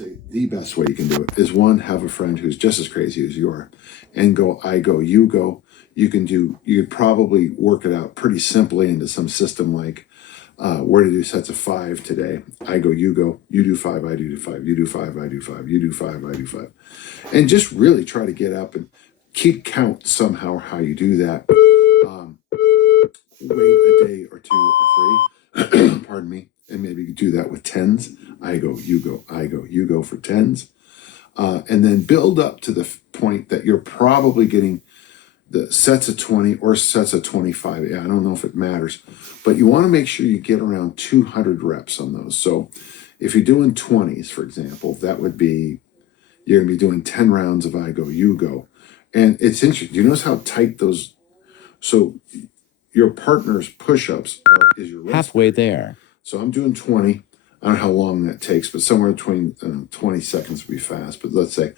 say the best way you can do it is one, have a friend who's just as crazy as you are and go, I go, you go. You could probably work it out pretty simply into some system like we're to do sets of 5 today. I go, you do 5, I do 5, you do 5, I do 5, you do 5, I do 5. And just really try to get up and keep count somehow how you do that. Wait a day or 2 or 3, pardon me, and maybe you do that with 10s. I go, you go for 10s. And then build up to the point that you're probably getting the sets of 20 or sets of 25. Yeah, I don't know if it matters, but you want to make sure you get around 200 reps on those. So if you're doing 20s, for example, that would be, you're going to be doing 10 rounds of I go, you go. And it's interesting. Do you notice how tight those, so your partner's push-ups is your rest halfway period. there. So I'm doing 20. I don't know how long that takes, but somewhere between 20 seconds would be fast. But let's say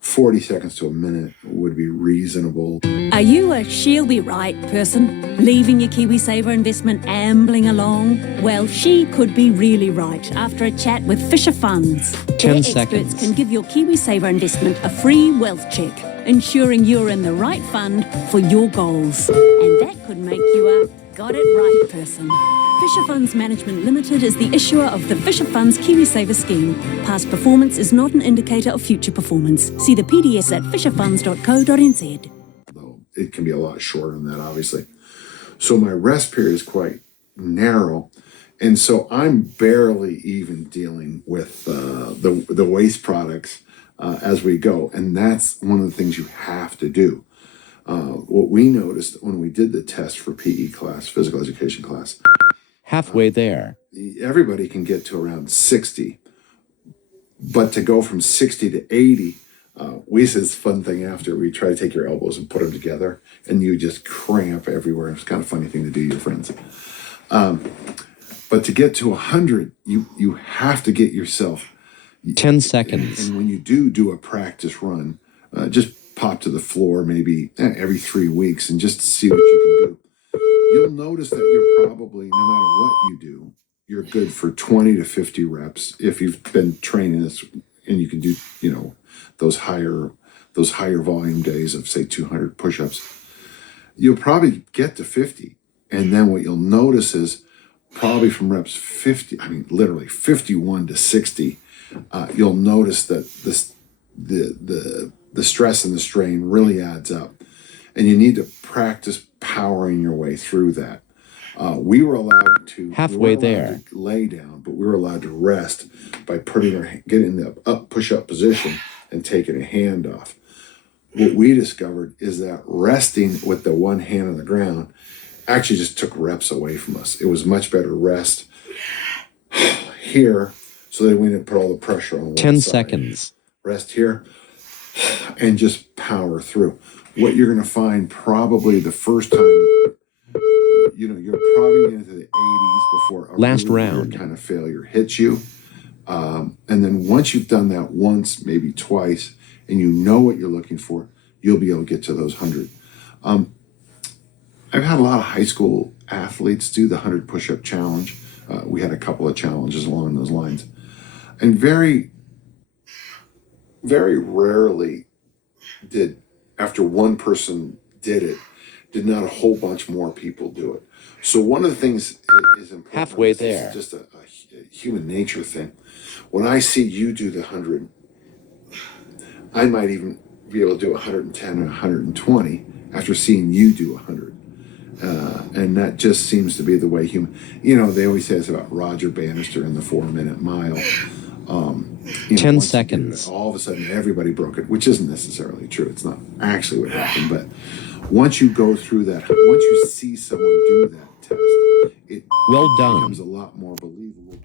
40 seconds to a minute would be reasonable. Are you a she'll be right person, leaving your KiwiSaver investment ambling along? Well, she could be really right after a chat with Fisher Funds. 10 Their seconds. experts can give your KiwiSaver investment a free wealth check, ensuring you're in the right fund for your goals. And that could make you a got it right person. Fisher Funds Management Limited is the issuer of the Fisher Funds KiwiSaver scheme. Past performance is not an indicator of future performance. See the PDS at fisherfunds.co.nz. Though it can be a lot shorter than that, obviously. So my rest period is quite narrow. And so I'm barely even dealing with the waste products as we go. And that's one of the things you have to do. What we noticed when we did the test for PE class, physical education class, Halfway there. everybody can get to around 60, but to go from 60 to 80, we said this fun thing after we try to take your elbows and put them together and you just cramp everywhere. It's kind of a funny thing to do, your friends. But to get to 100, you have to get yourself 10 seconds. And when you do a practice run, just pop to the floor maybe every 3 weeks and just see what you can do. You'll notice that you're probably, no matter what you do, you're good for 20 to 50 reps if you've been training this and you can do, those higher volume days of say 200 push-ups. You'll probably get to 50. And then what you'll notice is probably from reps literally 51 to 60, you'll notice that the stress and the strain really adds up. And you need to practice powering your way through that. We were allowed to lay down, but we were allowed to rest by getting in the up push-up position and taking a hand off. What we discovered is that resting with the one hand on the ground actually just took reps away from us. It was much better to rest here so that we didn't put all the pressure on one 10 side. seconds. Rest here and just power through. What you're going to find probably the first time, you're probably into the 80s before a Last really round weird kind of failure hits you. And then once you've done that once, maybe twice, and you know what you're looking for, you'll be able to get to those 100. I've had a lot of high school athletes do the 100 push-up challenge. We had a couple of challenges along those lines. And very, very rarely after one person did not a whole bunch more people do it. So one of the things is important. Halfway there. It's just a human nature thing. When I see you do the 100, I might even be able to do 110 or 120 after seeing you do 100. And that just seems to be the way they always say this about Roger Bannister in the 4-minute mile. 10 seconds. All of a sudden, everybody broke it, which isn't necessarily true. It's not actually what happened. But once you go through that, once you see someone do that test, it Well done. becomes a lot more believable.